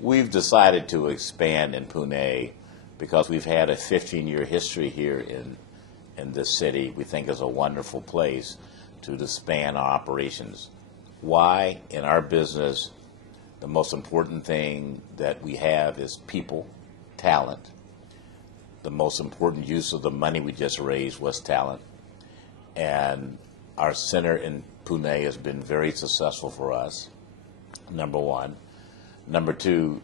We've decided to expand in Pune because we've had a 15-year history here in this city. We think it's a wonderful place to expand our operations. Why? In our business, the most important thing that we have is people, talent. The most important use of the money we just raised was talent. And our center in Pune has been very successful for us, number one. Number two,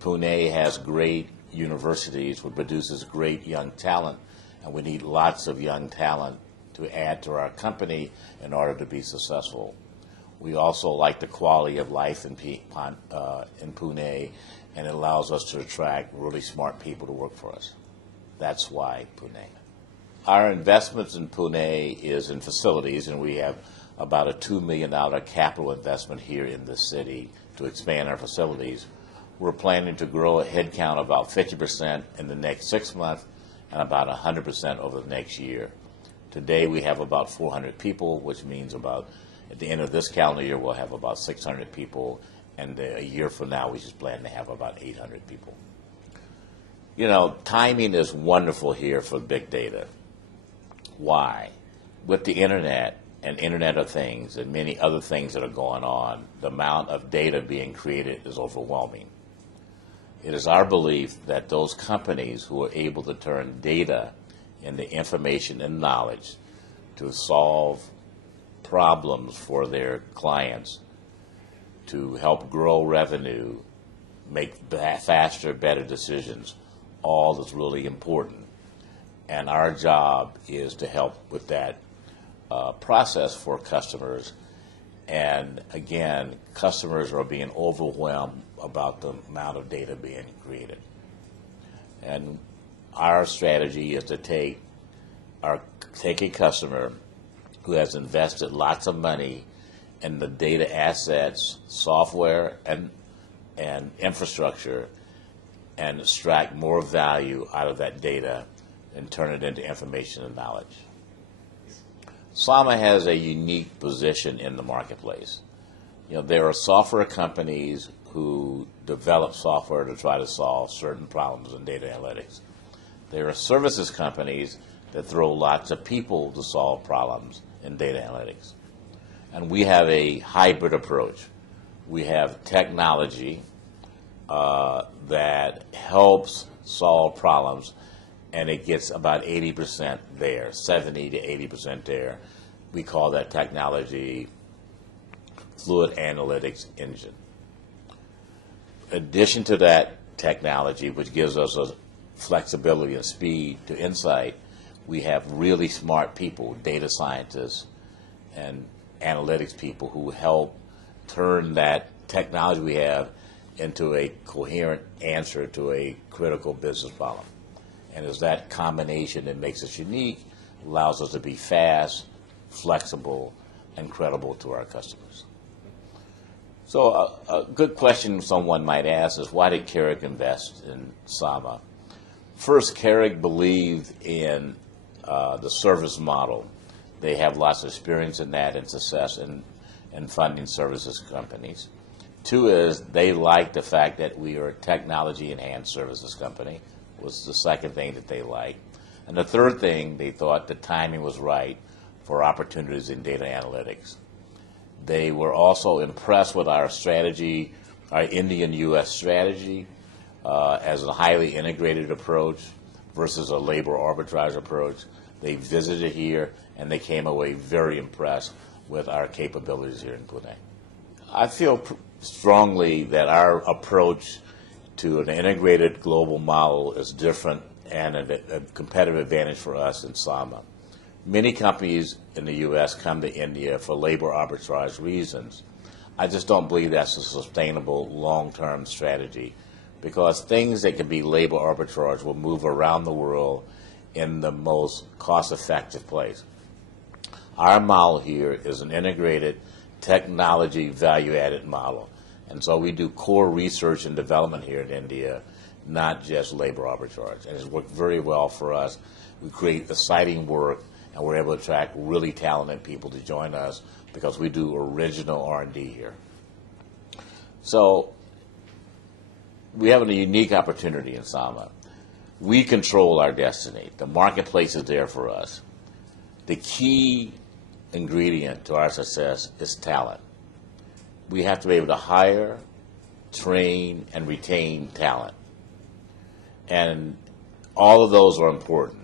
Pune has great universities, which produces great young talent, and we need lots of young talent to add to our company in order to be successful. We also like the quality of life in Pune, and it allows us to attract really smart people to work for us. That's why Pune. Our investments in Pune is in facilities, and we have about a $2 million capital investment here in the city to expand our facilities. We're planning to grow a headcount of about 50% in the next 6 months and about 100% over the next year. Today we have about 400 people, which means about at the end of this calendar year we'll have about 600 people, and a year from now we just plan to have about 800 people. You know, timing is wonderful here for big data. Why? With the internet and Internet of Things and many other things that are going on, the amount of data being created is overwhelming. It is our belief that those companies who are able to turn data into information and knowledge to solve problems for their clients, to help grow revenue, make faster, better decisions, all is really important. And our job is to help with that process for customers. And again, customers are being overwhelmed about the amount of data being created. And our strategy is to take a customer who has invested lots of money in the data assets, software, and infrastructure, and extract more value out of that data and turn it into information and knowledge. Saama has a unique position in the marketplace. You know, there are software companies who develop software to try to solve certain problems in data analytics. There are services companies that throw lots of people to solve problems in data analytics. And we have a hybrid approach. We have technology that helps solve problems, and it gets about 80% there, 70 to 80% there. We call that technology Fluid Analytics Engine. In addition to that technology, which gives us a flexibility and speed to insight, we have really smart people, data scientists and analytics people who help turn that technology we have into a coherent answer to a critical business problem. And it's that combination that makes us unique, allows us to be fast, flexible, and credible to our customers. So a good question someone might ask is, why did Carrick invest in Saama? First, Carrick believed in the service model. They have lots of experience in that and success in funding services companies. Two is they like the fact that we are a technology-enhanced services company, was the second thing that they liked. And the third thing, they thought the timing was right for opportunities in data analytics. They were also impressed with our strategy, our Indian-U.S. strategy, as a highly integrated approach versus a labor arbitrage approach. They visited here, and they came away very impressed with our capabilities here in Pune. I feel strongly that our approach to an integrated global model is different and a competitive advantage for us in Saama. Many companies in the U.S. come to India for labor arbitrage reasons. I just don't believe that's a sustainable long-term strategy, because things that can be labor arbitrage will move around the world in the most cost-effective place. Our model here is an integrated technology value-added model. And so we do core research and development here in India, not just labor arbitrage. And it's worked very well for us. We create exciting work, and we're able to attract really talented people to join us because we do original R&D here. So we have a unique opportunity in Saama. We control our destiny. The marketplace is there for us. The key ingredient to our success is talent. We have to be able to hire, train, and retain talent. And all of those are important.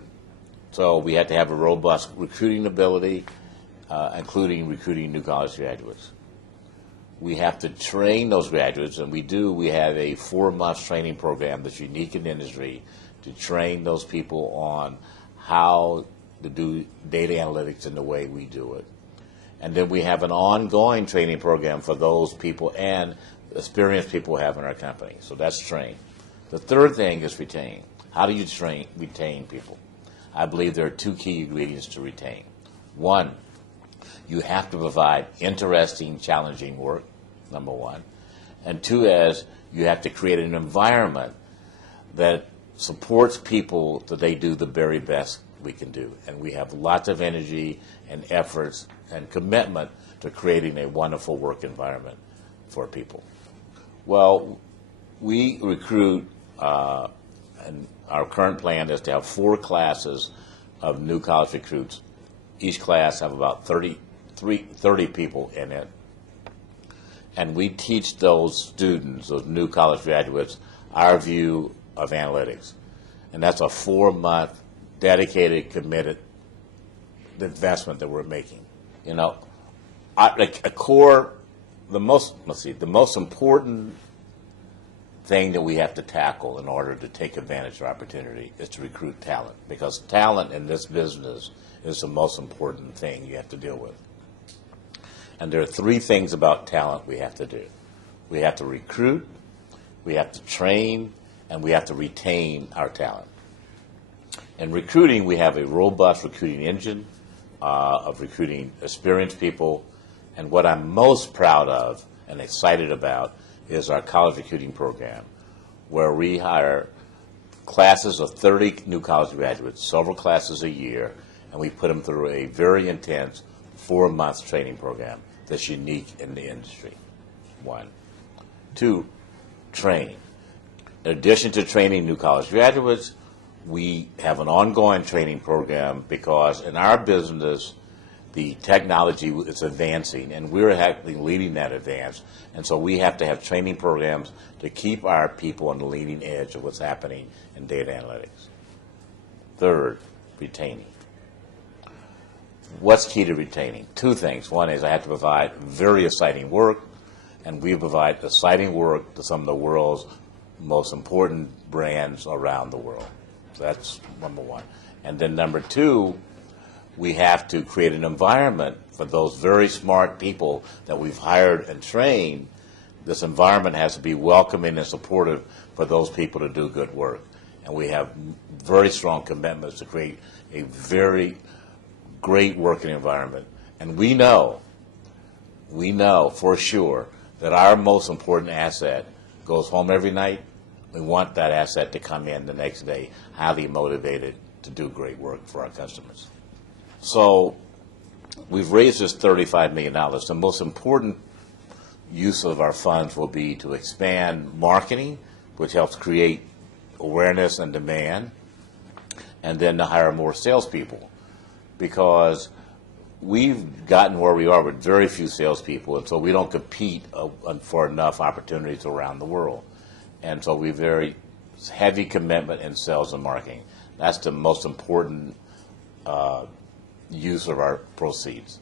So we have to have a robust recruiting ability, including recruiting new college graduates. We have to train those graduates, and we do. We have a 4-month training program that's unique in the industry to train those people on how to do data analytics in the way we do it. And then we have an ongoing training program for those people and experienced people we have in our company. So that's train. The third thing is retain. How do you retain people? I believe there are 2 key ingredients to retain. 1, you have to provide interesting, challenging work, number 1. And 2 is you have to create an environment that supports people that they do the very best we can do. And we have lots of energy and efforts and commitment to creating a wonderful work environment for people. Well, we recruit, and our current plan is to have 4 classes of new college recruits. Each class have about 30 people in it. And we teach those students, those new college graduates, our view of analytics. And that's a 4-month dedicated, committed investment that we're making. You know, the most important thing that we have to tackle in order to take advantage of our opportunity is to recruit talent, because talent in this business is the most important thing you have to deal with. And there are 3 things about talent we have to do. We have to recruit, we have to train, and we have to retain our talent. In recruiting, we have a robust recruiting engine of recruiting experienced people. And what I'm most proud of and excited about is our college recruiting program, where we hire classes of 30 new college graduates, several classes a year, and we put them through a very intense 4-month training program that's unique in the industry. 1. 2, train. In addition to training new college graduates, we have an ongoing training program because in our business, the technology is advancing, and we're actually leading that advance. And so we have to have training programs to keep our people on the leading edge of what's happening in data analytics. 3rd, retaining. What's key to retaining? 2 things. 1 is I have to provide very exciting work, and we provide exciting work to some of the world's most important brands around the world. So that's number 1. And then number 2, we have to create an environment for those very smart people that we've hired and trained. This environment has to be welcoming and supportive for those people to do good work. And we have very strong commitments to create a very great working environment. And we know for sure that our most important asset goes home every night. We want that asset to come in the next day highly motivated to do great work for our customers. So we've raised this $35 million. The most important use of our funds will be to expand marketing, which helps create awareness and demand, and then to hire more salespeople, because we've gotten where we are with very few salespeople, and so we don't compete for enough opportunities around the world. And so we have very heavy commitment in sales and marketing. That's the most important use of our proceeds.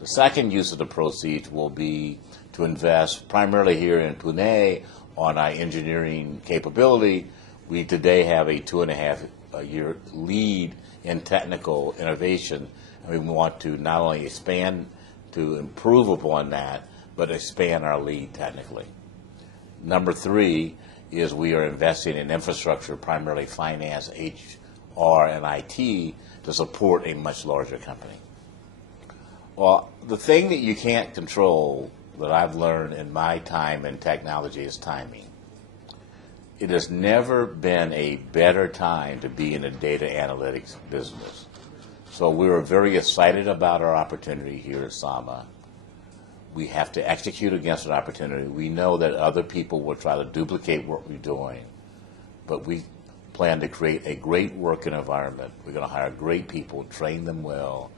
The second use of the proceeds will be to invest primarily here in Pune on our engineering capability. We today have a 2.5-year lead in technical innovation, and we want to not only expand to improve upon that, but expand our lead technically. Number 3 is we are investing in infrastructure, primarily finance, HR, and IT, to support a much larger company. Well, the thing that you can't control that I've learned in my time in technology is timing. It has never been a better time to be in the data analytics business. So we were very excited about our opportunity here at Saama. We have to execute against an opportunity. We know that other people will try to duplicate what we're doing, but we plan to create a great working environment. We're going to hire great people, train them well,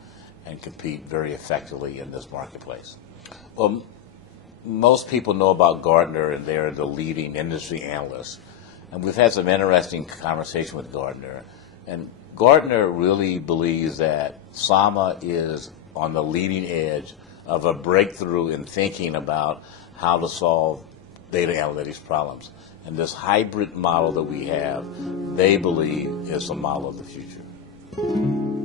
and compete very effectively in this marketplace. Well, most people know about Gartner, and they're the leading industry analysts. And we've had some interesting conversation with Gartner. And Gartner really believes that Saama is on the leading edge of a breakthrough in thinking about how to solve data analytics problems. And this hybrid model that we have, they believe, is the model of the future.